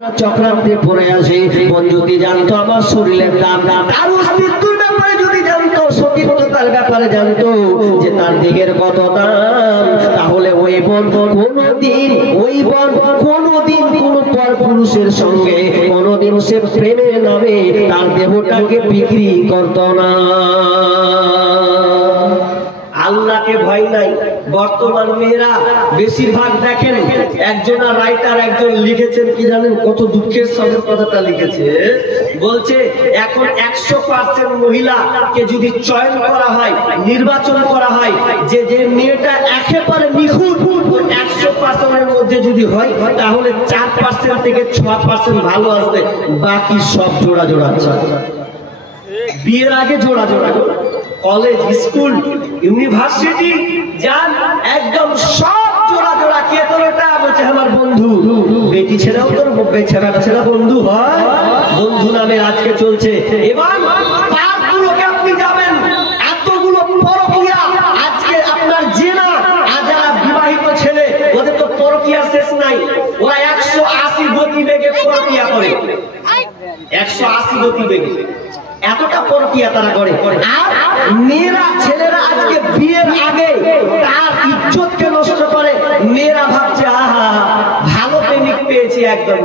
চক্রান্তে পড়ে আসে। বোন যদি জানতো আমার শরীরের দাম, তার অস্তিত্বের ব্যাপারে যদি জানতো, সতীত্বতার ব্যাপারে জানতো যে তার দিকের কত দাম, তাহলে ওই বোন কোনোদিন কোন পর পুরুষের সঙ্গে কোনোদিন সে প্রেমের নামে তার দেহটাকে বিক্রি করত না। আল্লাহকে ভয় নাই। বর্তমান মেয়েরা বেশিরভাগ দেখেন, একজনা রাইটার একজন লিখেছেন কি জানেন, কত দুঃখের সঙ্গে কথাটা লিখেছে। বলছে এখন 100% মহিলাকে যদি চয়ন করা হয়, নির্বাচন করা হয়, যে মেয়েটা একেবারে নিখুঁত 100%-এর মধ্যে যদি হয়, তাহলে 4% থেকে 6% ভালো আসবে, বাকি সব জোড়া জোড়া। বিয়ের আগে জোড়া জোড়া, কলেজ, স্কুল, ইউনিভার্সিটি যান, একদম সব জোড়া জোড়া। কে তোর এটা? বলছে আমার বন্ধু। বেটি ছেলেও তোর ছেলেটা ছেলে বন্ধু হয়, বন্ধু নামে আজকে চলছে। এবার পার্কগুলোকে আপনি যাবেন, এতগুলো পরকীয়া আজকে আপনার জেনা। আর যারা বিবাহিত ছেলে, ওদের তো পরকীয়া শেষ নাই। ওরা 180 গতি বেগে পরকীয়া করে, 180 গতি বেগে এতটা পরকীয়া তারা করে। আর মেয়েরা, ছেলেরা আজকে বিয়ের আগে তার ইজ্জতকে নষ্ট করে। মেয়েরা ভাবছে আহা ভালো প্রেমিক পেয়েছি, একদম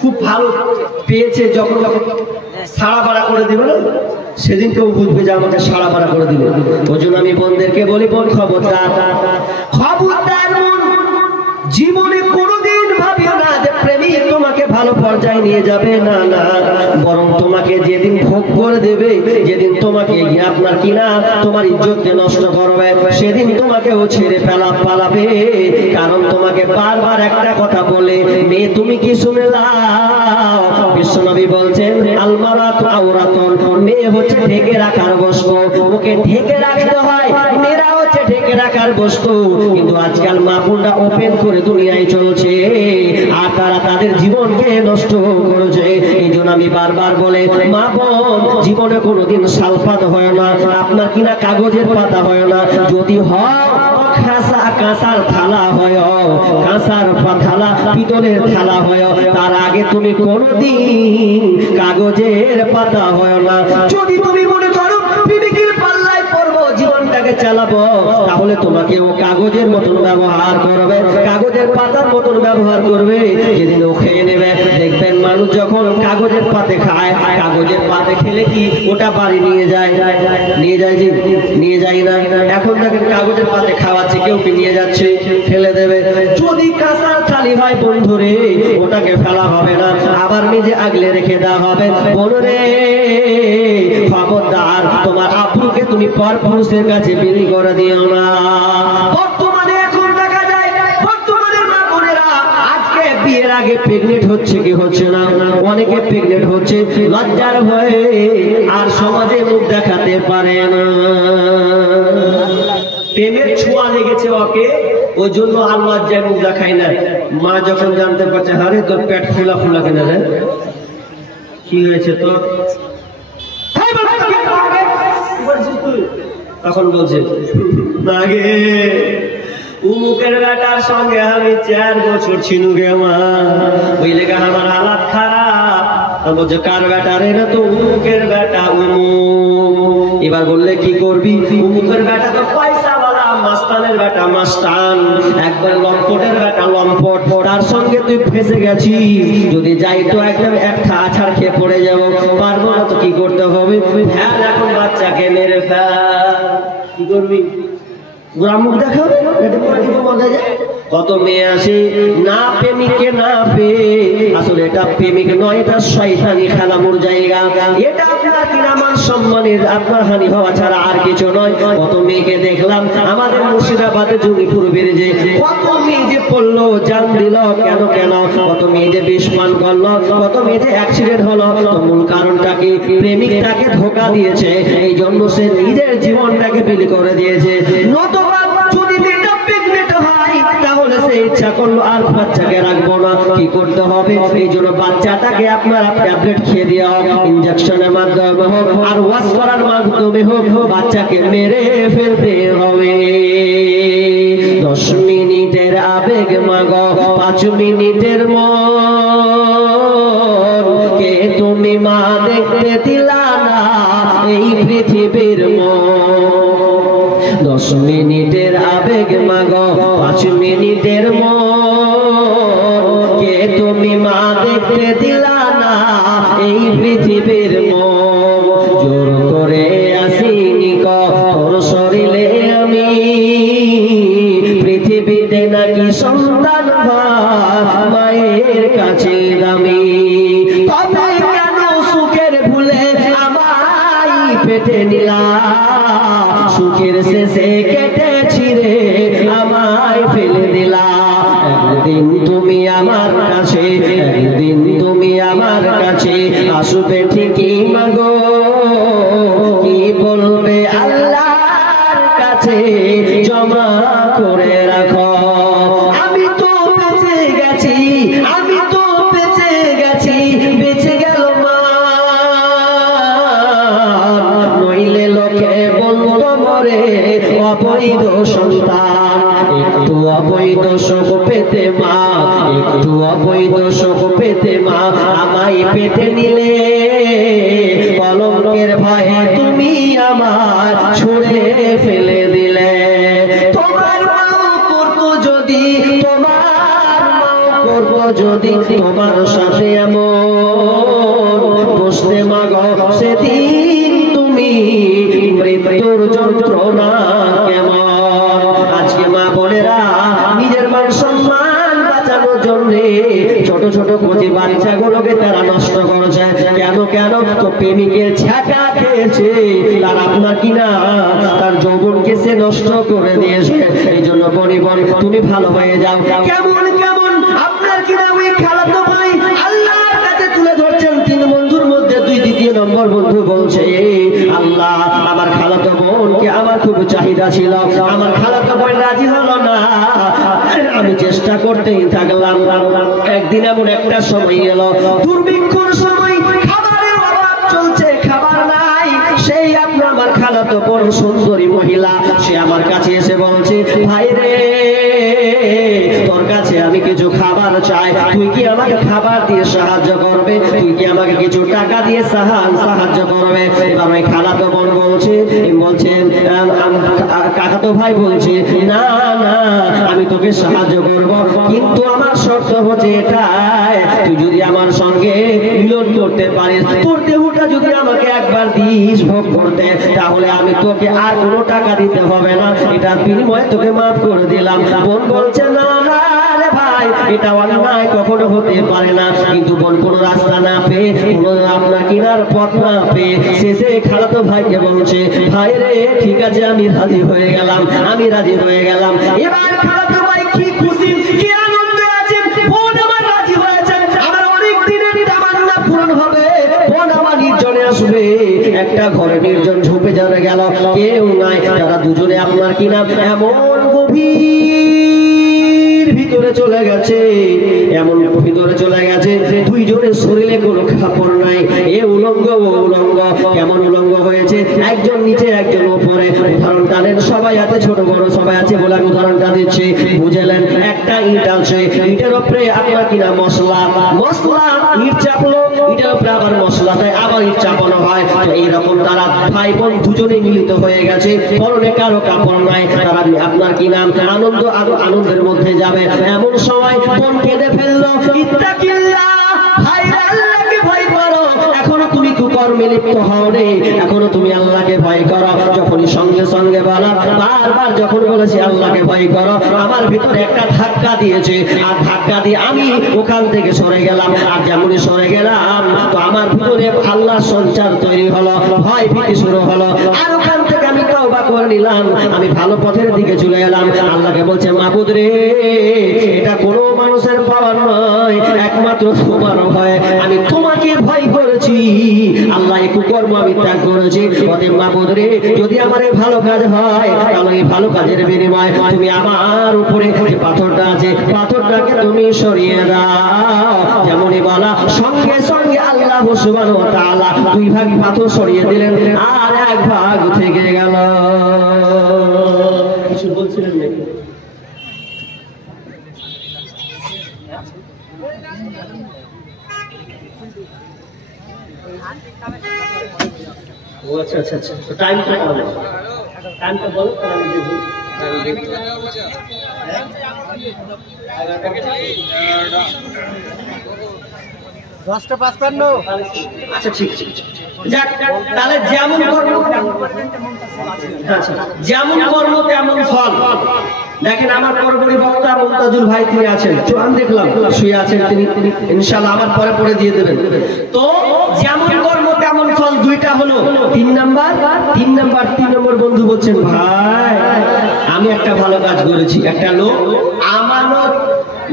খুব ভালো পেয়েছে। যখন সাড়া ভাড়া করে দিবে না, সেদিন কেউ বুঝবে যে আমাকে সাড়া ভাড়া করে দিবে। ওই জন্য আমি বোনদেরকে বলি, বোন খবরদার, খবরদার বোন, জীবনে কোনোদিন ভাবিও না যে প্রেমিক তোমাকে ভালো পর্যায়ে নিয়ে যাবে। না না, বরং তোমাকে যেদিন ভোগ করে দেবে, যেদিন তোমাকে আপনার কিনা তোমার ইজ্জতকে নষ্ট করবে, সেদিন তোমাকেও ছেড়ে পালাবে। কারণ তোমাকে বারবার একটা কথা বলে, মেয়ে তুমি কি শুনে লাও? বিশ্বনবী বলছেন আলমারাতু আওরাতুন, মেয়ে হচ্ছে ঢেকে রাখার বস্তু, ওকে ঢেকে রাখতে হয়। মেয়েরা হচ্ছে ঢেকে রাখার বস্তু, কিন্তু আজকাল মা বোনরা ওপেন করে দুনিয়ায় চলছে, আর তারা তাদের জীবনকে নষ্ট করেছে। এই জন্য আমি বারবার বলে, মা বোন জীবনে কোনোদিন সালফাত হয় না, আপনার কিনা কাগজের পাতা হয় না। যদি হয় কাঁসার থালা হয়, কাঁসার থালা, পিতলের থালা হয়, তার আগে তুমি কোনোদিন কাগজের পাতা হয় না। যদি তুমি মনে করো বিবিকির পাল্লায় পড়বো, জীবনটাকে চালাবো, তাহলে তোমাকে ও কাগজের মতন ব্যবহার করবে, কাগজের পাতার মতন ব্যবহার করবে। যেদিন ও খেয়ে নেবে, দেখবেন মানুষ যখন কাগজের পাতে খায়, কাগজের পাতে খেলে কি ওটা বাড়ি নিয়ে যায়? যে নিয়ে যায় না। এখন দেখেন কাগজের পাতে খাওয়াচ্ছে, কেউ কি নিয়ে যাচ্ছে? ফেলে দেবে। যদি কাঁসার থালি হয় বন্ধুরে, ওটাকে ফেলা হবে না, আবার নিজে আগলে রেখে দেওয়া হবে। বলরে খবরদার, তোমার আব্রুকে তুমি পর পুরুষের কাছে বিলি করে দিও না। বর্তমানে এখন দেখা যায়, বর্তমানের মা বোনেরা আজকে বিয়ের আগে প্রেগনেন্ট হচ্ছে কি হচ্ছে না? অনেকে প্রেগনেন্ট হচ্ছে লজ্জার ভয়ে, আর সমাজে মুখ দেখাতে পারে না। প্রেমের ছোঁয়া লেগেছে ওকে, ওই জন্য আর লজ্জায় মুখ দেখায় না। মা যখন জানতে পারছে, আরে তোর পেট ফুলা ফুলা কেন রে, কি হয়েছে তোর? তখন বলছে না গে, উমুকের বেটার সঙ্গে আমি 4 বছর ছিনু গে মা, ওই লেগে আমার হালাত খারাপ। বলছে কার বেটা রে? না তো উমুকের বেটা উমুক। এবার বললে কি করবি? উমুকের বেটা তো পয়সাওয়ালা, মাস্তানের বেটা মাস্তান, একবার লম্পটের বেটা লম্পট, তার সঙ্গে তুই ফেসে গেছিস। যদি যাই তো একদম একটা আছাড় খেয়ে পড়ে যাবো, পারবো না তো কি করতে হবে? হ্যাঁ, এখন বাচ্চাকে মেরে ফেল, কি করবি? মুখ দেখাও, কত মেয়ে আসে না প্রেমিককে না পেয়ে, আসলে এটা প্রেমিক নয়, এটা শয়তানি খেলামুর জায়গা। এটা আপনার কিনা মান সম্মানের আপনার হানি হওয়া ছাড়া আর কিছু নয়। কত মেয়েকে দেখলাম আমাদের মুর্শিদাবাদে জঙ্গিপুর বেরিয়ে, কত মেয়ে যে পড়লো, জান দিল, কেন কত মেয়ে যে বিষ পান করলো, কত মেয়ে যে অ্যাক্সিডেন্ট হলো। মূল কারণটাকে প্রেমিকটাকে ধোকা দিয়েছে, এই জন্য সে নিজের জীবনটাকে বিলি করে দিয়েছে। নতুবা যদি মেয়েটা প্রেগনেন্ট হয়, তাহলে সে ইচ্ছা করলো আর বাচ্চাকে রাখবো না, কি করতে হবে? এই জন্য বাচ্চাটাকে আপনারা ট্যাবলেট খেয়ে দেওয়া হোক, ইনজেকশনের মাধ্যমে হোক, আর ওয়াশ করার মাধ্যমে হোক, বাচ্চাকে মেরে ফেলতে হবে। 10 মিনিটের আবেগ মাগো, 5 মিনিটের মন। তুমি মা দেখতে দিলা না এই পৃথিবীর মন 10 মিনিটের আবেগ মাগো 5 মিনিটের মন কে তুমি মা দেখতে দিলা না এই পৃথিবীর মন জোর করে আসিনি তোর শরীরে আমি পৃথিবীতে নাকি সন্তান মায়ের কাছে দামি তবে কেন সুখের ভুলে আমায় পেটে নিলা সুখের শেষে কেটে ছিঁড়ে আমায় ফেলে দিলা একদিন তুমি আমার কাছে একদিন তুমি আমার কাছে আসবে ঠিকই মাগো কি বলবে আল্লাহর কাছে জমা করে রাখো আমি তো বেঁচে গেছি আমি তো বেঁচে গেছি বেঁচে গেল মা নইলে লোকে বলতো মরে অবৈধ সন্তান একটু অবৈধ সুখ পেতে মা একটু অবৈধ সুখ পেতে মা আমায় পেতে নিলে কলঙ্কের ভয়ে তুমি আমার ছুঁড়ে ফেলে দিলে তোমার মাও করতো যদি তোমার মাও করবো যদি তোমার সাথে এমন বসতে মাগো সেদিন তুমি মৃত্যুর যন্ত্রণা কেমন আজকে মা বোনেরা নিজের মান সম্মান বাঁচানোর জন্য ছোট ছোট কচি বাচ্চাগুলোকে তারা নষ্ট করেছে কেন কেন তো প্রেমিকের ছ্যাঁকা খেয়েছে তার আপনার কিনা তার যৌবনকে সে নষ্ট করে দিয়েছে এই জন্য বলি তুমি ভালো হয়ে যাও কেমন কেমন আপনার কিনা ওই খালাতো ভাই আল্লাহর কাছে তুলে ধরছেন 3 বন্ধুর মধ্যে 2 নম্বর বন্ধু বলছে আল্লাহ আমার খালাতো বোনকে আমার খুব চাহিদা ছিল আমার খালাতো বোন রাজি হলো না আমি চেষ্টা করতেই থাকলাম একদিন এমন একটা সময় এলো দুর্ভিক্ষর সময় খাবারের অভাব চলছে খাবার নাই সেই আমার খালাতো বোন সুন্দরী মহিলা সে আমার কাছে এসে বলছে ভাই রে তোর কাছে আমি কিছু খাবার চাই তুই কি আমাকে খাবার দিয়ে সাহায্য করবে তুই কি আমাকে কিছু টাকা দিয়ে সাহায্য করবে এবার ওই খালাতো বোন বলছে কাকাতো ভাই বলছে না না আমি তোকে সাহায্য করব কিন্তু আমার শর্ত হচ্ছে এটাই তুই যদি আমার সঙ্গে মিলন করতে পারিস তোর দেহটা যদি আমাকে একবার দিস ভোগ করতে তাহলে আমি তোকে আর কোনো টাকা দিতে হবে না এটার বিনিময়ে তোকে মাফ করে দিলাম বোন বলছে না না রে ভাই এটা অন্যায় কখনো হতে পারে না কিন্তু বোন কোনো রাস্তা না পেয়ে কোনো আপনার কিনার পথ না পেয়ে শেষে খালাতো ভাইকে বলছে ভাই রে ঠিক আছে আমি রাজি হয়ে গেলাম এবার খালাতো ভাই কি খুশি কি আনন্দ আছে বোন আমার রাজি হয়েছে আমার অনেক দিনের তামান্না পূরণ হবে বোন আমার নির্জনে আসবে একটা ঘরে নির্জন ঝোপে যারা গেল কেউ নাই তারা দুজনে আপনার কিনা এমন গভীর ভিতরে চলে গেছে এমন ভিতরে চলে গেছে দুইজনের শরীরে কোনো কাপড় নাই এ উলঙ্গ ও উলঙ্গ কেমন উলঙ্গ হয়েছে একজন নিচে একজন উপরে উদাহরণ টানেন সবাই আছে ছোট বড় সবাই আছে বলে আমি উদাহরণটা দিচ্ছি বুঝলেন একটা ইট আছে ইটের উপরে আপনার কিনা মশলা ইট চাপলো ইটের উপরে আবার মশলা তাই আবার ইট চাপানো হয় এইরকম তারা ভাই বোন দুজনে মিলিত হয়ে গেছে পরনে কারো কাপড় নাই তারা আপনার কি নাম আনন্দের মধ্যে যাবে এমন সময় বোন কেঁদে ফেললো ইত্তাকিল্লাহ ভাই আল্লাহকে ভয় করো এখনো তুমি কুকর্মে লিপ্ত হও নি এখনো তুমি আল্লাহকে ভয় করো যখনই সঙ্গে সঙ্গে বলা বারবার যখন বলেছি আল্লাহকে ভয় করো আমার ভিতরে একটা ধাক্কা দিয়েছে আর ধাক্কা দিয়ে আমি ওখান থেকে সরে গেলাম আর যেমনই সরে গেলাম তো আমার ভিতরে আল্লাহর সঞ্চার তৈরি হলো ভয় ভীতি শুরু হলো আর ওখান থেকে আমি তওবা করে নিলাম আমি ভালো পথের দিকে চলে এলাম আল্লাহকে বলছে মাবুদ রে এটা কোনো মানুষের পাওয়ার নয় একমাত্র তোমার ভয় আমি তোমাকে ভয় করেছি আল্লাহ এই কুকর্ম আমি ত্যাগ করেছি অতএব মাবুদ রে যদি আমার এই ভালো কাজ হয় তাহলে এই ভালো কাজের বিনিময়ে তুমি আমার উপরে যে পাথরটা আছে পাথরটাকে তুমি সরিয়ে দাও যেমনই বলা সঙ্গে সঙ্গে আল্লাহ সুবহানাহু ওয়া তাআলা 2 ভাগ পাথর সরিয়ে দিলেন আর 1 ভাগ থেকে গেল কিছু বলছিলেন নাকি ও আচ্ছা আচ্ছা আচ্ছা, তো টাইমটা বলো, টাইমটা বলো তাহলে আমি দেখব। আচ্ছা ঠিক ঠিক ঠিক। যাক, তাহলে যেমন কর্ম যেমন কর্ম তেমন ফল। দেখেন আমার পরবর্তী বক্তা মুমতাজুল ভাই তিনি আছেন, আমি দেখলাম শুয়ে আছেন তিনি, ইনশাআল্লাহ আমার পরে পরে দিয়ে দেবেন। তো যেমন কর্ম তেমন ফল দুইটা হলো। তিন নাম্বার বন্ধু বলছেন, ভাই আমি একটা ভালো কাজ করেছি। একটা লোক আমানত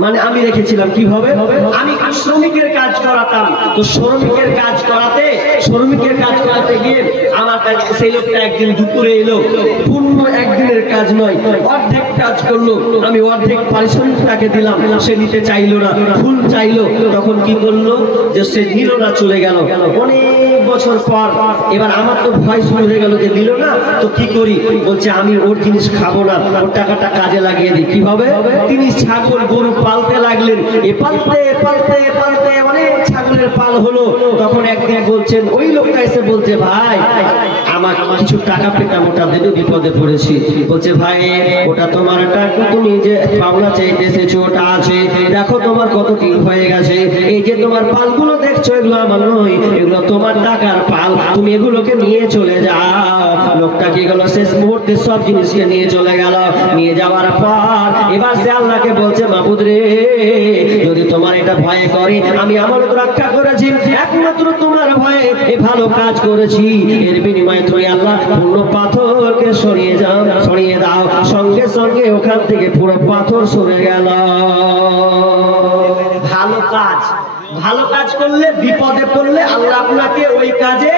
মানে আমি রেখেছিলাম, কিভাবে আমি শ্রমিকের কাজ করাতাম, তো শ্রমিকের কাজ করাতে গিয়ে আমার কাছে সেই লোকটা একদিন দুপুরে এলো, পূর্ণ একদিনের কাজ নয়, অর্ধেক কাজ করলো, আমি অর্ধেক পারিশ্রমিক তাকে দিলাম, সে নিতে চাইলো না, ফুল চাইলো। তখন কি করলো যে সে নিল না, চলে গেল। অনেক বছর পর এবার আমার তো ভয় শুরু হয়ে গেল যে দিল না, তো কি করি, বলছে আমি ওর জিনিস খাবো না, ওর টাকাটা কাজে লাগিয়ে দিই। কিভাবে? তিনি ছাগল গরু পালতে লাগলেন, পালতে অনেক ছাগলের পাল হলো। তখন একদিন বলছেন, ওই লোকটা এসে বলছে, ভাই আমার কিছু টাকা পেতাম, ওটা দেবে, বিপদে পড়েছি। বলছে, ভাই ওটা তোমার টাকা, তুমি যে পাওনা চাইতে এসেছো ওটা আছে, দেখো তোমার কত দিন হয়ে গেছে, এই যে তোমার পালগুলো দেখছো এগুলো আমার নয়, এগুলো তোমার টাকার পাল, তুমি এগুলোকে নিয়ে চলে যাও। লোকটা কি গেল, শেষ মুহূর্তে সব জিনিসকে নিয়ে চলে গেল। নিয়ে যাওয়ার পর এবার সে আল্লাহকে বলছে, মাবুদ রে, যদি তোমার এটা ভয় করে, আমি আমার রক্ষা করেছি, একমাত্র তোমার ভয়ে এ ভালো কাজ করেছি, এর বিনিময়ে তুমি আল্লাহ পূর্ণ পাথরকে সরিয়ে দাও। সঙ্গে সঙ্গে ওখান থেকে পুরো পাথর সরে গেল। ভালো কাজ করলে, বিপদে পড়লে আল্লাহ আপনাকে ওই কাজে,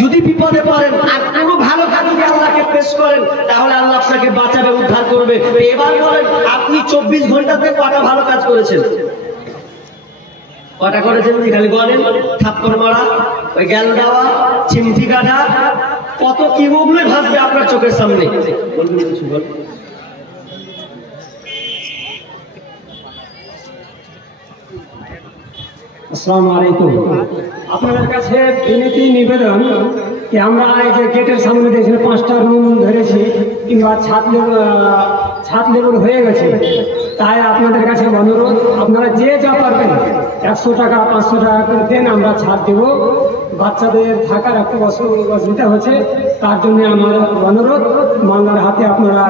যদি বিপদে পড়েন আর কোনো ভালো কাজ যদি আল্লাহকে পেশ করেন, তাহলে আল্লাহ আপনাকে বাঁচাবে, উদ্ধার করবে। এবার বলেন, আপনি 24 ঘন্টাতে কটা ভালো কাজ করেছেন? কটা করেছেন? খালি বলেন, থাপ্পড় মারা, ওই গ্যাল দেওয়া, চিমটি কাটা, কত কি ওগুলোই ভাসবে আপনার চোখের সামনে। আসসালামু আলাইকুম। আপনাদের কাছে বিনীত নিবেদন যে আমরা এই যে গেটের সামনে দেখেছি 5টা রুম ধরেছি, কিংবা ছাদ লেবুল হয়ে গেছে, তাই আপনাদের কাছে অনুরোধ, আপনারা যে যা পারবেন 100 টাকা 500 টাকা করে দেন, আমরা ছাদ দেব। বাচ্চাদের থাকার একটু অসুবিধা হচ্ছে, তার জন্য আমার অনুরোধ, মামলার হাতে আপনারা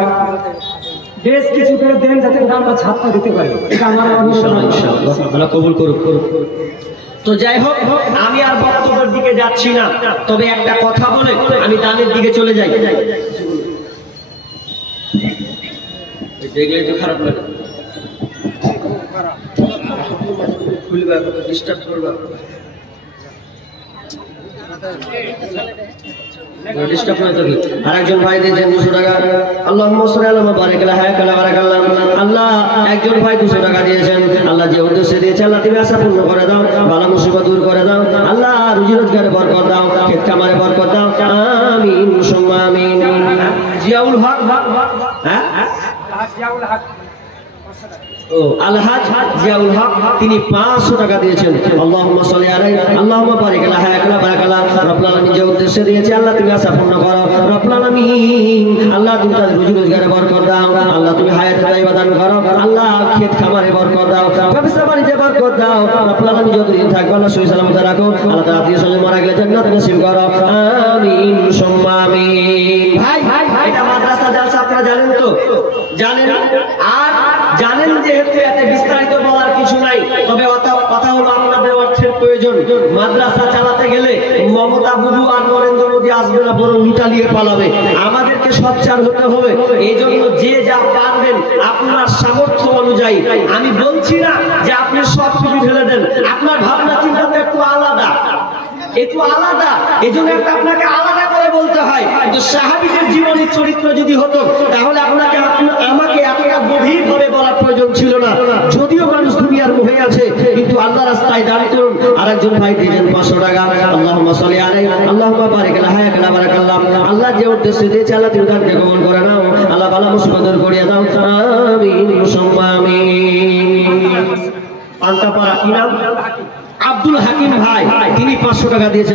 বেশ কিছু করে দেন, যাতে আমরা ছাদটা দিতে পারি। এটা আমার অনুরোধ, কবুল করুক। তো যাই হোক, আমি আর বক্তব্যের দিকে যাচ্ছি না, তবে একটা কথা বলে আমি দানের দিকে চলে যাই। দেখলে তো খারাপ লাগে, খুলবা, ডিস্টার্ব করবা, ডিস্টার্ব নয় তো কি। আরেকজন ভাই দিয়েছেন 200 টাকা, আল্লাহুম্মা সাল্লি আলা বারাক আলা হায়াকালা বারাকাল্লাহ। আল্লাহ একজন ভাই 200 টাকা দিয়েছেন, আল্লাহ যে উদ্দেশ্যে দিয়েছে আল্লাহ তুমি আশা পূর্ণ করে দাও, বালা মুসিবত দূর করে দাও, আল্লাহ রুজি রোজগারে বরকত দাও, ক্ষেত খামারে বরকত দাও, আমিন সুম্মা আমিন। জিয়াউল হক, হ্যাঁ আলহাজ জিয়াউল হক, তিনি 500 টাকা দিয়েছেন। আল্লাহুম্মা সাল্লি আলাইহি, আল্লাহুম্মা বারিক আলা হায়াকালা বারাকাল্লাহ। রব্বুল আলামিন যে উদ্দেশ্যে দিয়েছে আল্লাহ তুমি আশা পূর্ণ করো, রব্বুল আলামিন আল্লাহ তুমি তাদের রুজি রোজগারে বরকত দাও, আল্লাহ তুমি হায়াতে তাইবা দান করো, আল্লাহ ক্ষেত খামারে বরকত দাও, ব্যবসা বাণিজ্যে বরকত দাও, রব্বুল আলামিন যতদিন থাকবে আল্লাহ সহি সালামতে রাখো, আল্লাহ তাআলা আত্মীয় স্বজন মারা গেলে জান্নাত নসিব করো, আমিন সুম্মা আমিন। ভাই এটা মাদ্রাসা জালসা, আপনারা জানেন তো? জানেন, আর জানেন যেহেতু এতে বিস্তারিত বলার কিছু নাই, তবে কথা হলো আপনাদের অর্থের প্রয়োজন। মাদ্রাসা চালাতে গেলে মমতা বুবু আর নরেন্দ্র মোদী আসবে না, বরং লুটালিয়ে পালাবে। আমাদেরকে সচ্চার হতে হবে, এই জন্য যে যা পারবেন আপনার সামর্থ্য অনুযায়ী। আমি বলছি না যে আপনি সব কিছু ঢেলে দেন, আপনার ভাবনা চিন্তাটা একটু আলাদা, এই জন্য একটা আপনাকে আলাদা করে বলতে হয়। কিন্তু সাহাবীদের জীবনের চরিত্র যদি হতো, তাহলে আমাকে এতটা গভীর ভাবে বলার প্রয়োজন ছিল না। যদিও মানুষ দুনিয়ার মোহে আছে, কিন্তু আল্লাহ রাস্তায় দান করুন। আরেকজন ভাই দিয়েছেন 500 টাকা, আল্লাহুম্মা সাল্লি আলাইহি, আল্লাহুম্মা বারিক আলা হায়াকালা বারাকাল্লাহ। আল্লাহ যে উদ্দেশ্যে দিয়েছে আল্লাহ তুমি দানকে কবুল করে নাও, আল্লাহ বালা মুসিবত দূর করিয়ে দাও, আমিন সুম্মা আমিন। পান্তাপাড়া কি নাম? আব্দুল হাকিম ভাই, তিনি 500 টাকা দিয়েছেন।